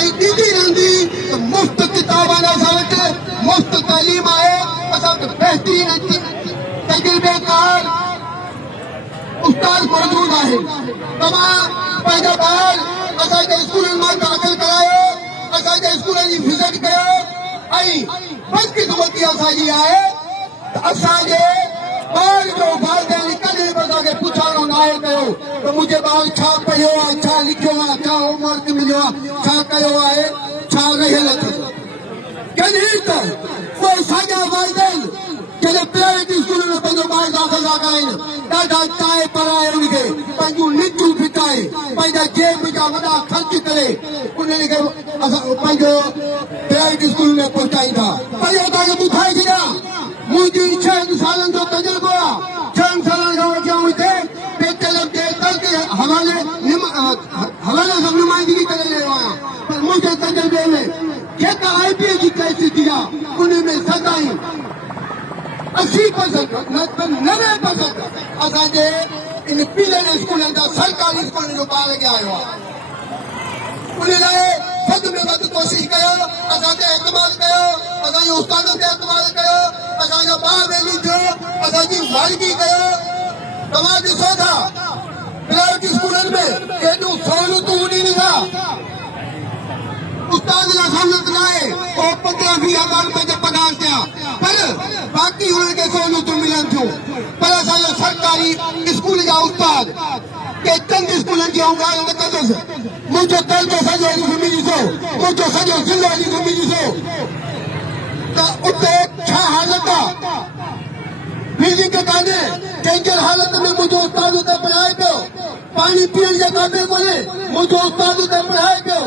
कहीं ॾींदी रहंदी त मुफ़्त किताब आहिनि असां वटि, मुफ़्त तालीम आहे, असां वटि बहितरीन तजुर्बेकार उस्ताद मौजूद आहे। तव्हां पंहिंजा ॿार असांजे स्कूलनि मां दाख़िल करायो, असांजे स्कूलनि जी विज़िट कयो ऐं बदकिस्मती असांजी आहे त असांजे ॿार जो वालिदैन कॾहिं बि असांखे पुछाणो न आहे कयो त मुंहिंजे ॿार छा पढ़ियो आहे, छा लिखियो आहे, छा होमवर्क मिलियो आहे, छा कयो आहे, छा रहियल अथसि। कॾहिं त पोइ असांजा वालिदैन जॾहिं प्राइवेट स्कूल में पंहिंजो ॿार दाख़िल था कराइनि, ॾाढा चाहे पढ़ाए उनखे पंहिंजूं निचूं फिटाए पंहिंजा जेब जा वॾा ख़र्च करे उन्हनि खे असां पंहिंजो प्राइवेट स्कूल में पहुचाईंदा। पर इहो तव्हांखे ॿुधाए छॾियां, मुंहिंजी 6 सालनि जो तजुर्बो आहे। 6 सालनि खां वठी आऊं हिते हवाले सां नुमाइंदगी करे रहियो आहियां। पर मुंहिंजे तजुर्बे में जेका IPA जी टेस्ट थी आहे उन में सदाई 80% 90% असांजे इन पीलर स्कूलनि जा सरकारी स्कूलनि जो ॿार खे आयो आहे। उन लाइ वधि में वधि कोशिशि कयो, असां ते एतमाद कयो, असांजे उस्तादनि ते एतमाद कयो, असांजा ॿार वेली थियो, असांजी मालिकी कयो। तव्हां ॾिसो था प्राइवेट स्कूलनि में केॾियूं सहूलियतूं ॾींदी था, उस्ताद लाइ सहूलियत न आहे, पोइ 15-20 रुपए जे पगार थिया, पर बाक़ी उन्हनि खे सहूलियतूं मिलनि थियूं। पर असांजो सरकारी स्कूल जा उस्ताद के चंद स्कूलनि जी आऊं ॻाल्हि न कंदुसि, मुंहिंजो तर्जो सॼो हली घुमी ॾिसो, मुंहिंजो सॼो ज़िलो हली घुमी ॾिसो त उते छा हालत आहे। बिल्डिंग कान्हे, डेंजर हालत में मुंहिंजो उस्ताद उते पढ़ाए पियो। पाणी पीअण जे क़ाबिल कोन्हे, मुंहिंजो उस्ताद उते पढ़ाए पियो।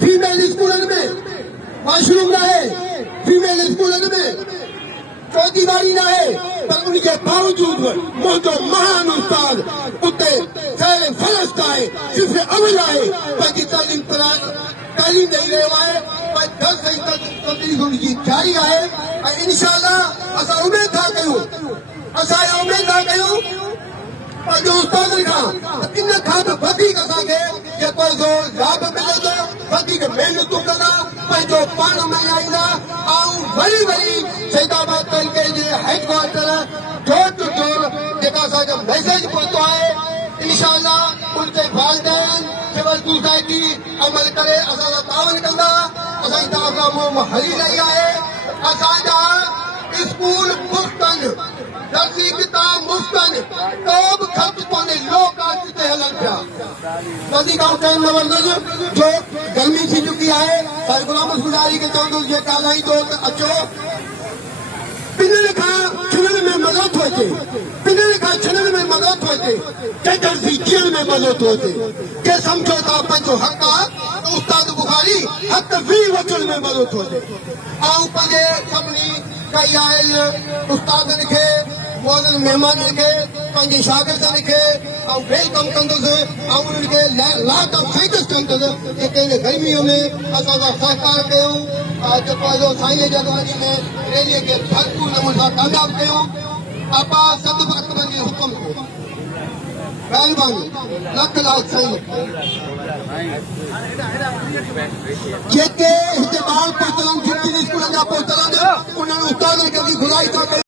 फीमेल स्कूलनि में वॉशरूम न आहे, फीमेल स्कूलनि में चौकीदारी न आहे, पर उनके बावजूद मुंहिंजो महान उस्ताद उते ज़ैर फ़हरिस्त आहे, सिर्फ़ अवल आहे, पंहिंजी तालीम ॾेई रहियो आहे। तदरीस उनजी जारी आहे ऐं इंशाअल्लाह असां उमेद था कयूं पंहिंजे उस्तादनि खां इन खां बि वधीक असांखे जेको लाभ मिले थो, वधीक महिनतूं कंदा, पंहिंजो पाण मञाईंदा ऐं वरी सैदाबाद तरीक़े जे हेडक्वार्टर डोर टू डोर जेका असांजो मैसेज पहुतो आहे, इंशाअल्लाह उनते वालिदैन सिविल सोसाइटी अमल करे असां सां तावन कंदा। असांजी तरफ़ खां मुहिम हली रही आहे। असांजा स्कूल मुफ़्त आहिनि, दर्सी किताब मुफ़्त आहिनि, को बि ख़र्च कोन्हे, लो कास्ट ते हलनि पिया। वधीक टाइम न वठंदुसि जो गर्मी थी चुकी आहे। साईं गुलाम गुज़ारी खे चवंदुसि जे ॻाल्हाईंदो त अचो। पिननि खां छिननि में मज़ो थो अचे, पिननि खां छिननि में मज़ो थो अचे, टेंडर थी कीअण में मज़ो थो अचे। के सम्झो था पंहिंजो हक़ आहे त उस्ताद बुखारी हक़ वी वठण में मज़ो थो अचे। ऐं पंहिंजे सभिनी कई आयल उस्तादनि खे, मौजूद महिमाननि खे, पंहिंजे शागिर्दनि खे वेलकम कंदुसि ऐं उन्हनि खे लाट ऑफ थैंक्स कंदुसि जेके हिन गर्मीअ में असां सां सहकार कयूं, जेको आहे साईं जे अॻवानी में रैलीअ खे भरपूर नमूने सां कामयाब कयूं। आपा सदब अकबर जे हुकुम को महिरबानी, लख लाख साईं। जेके हिते ॿार पहुतल आहिनि, स्कूलनि जा पहुतल आहिनि, उन्हनि उस्तादनि खे बि घुराई था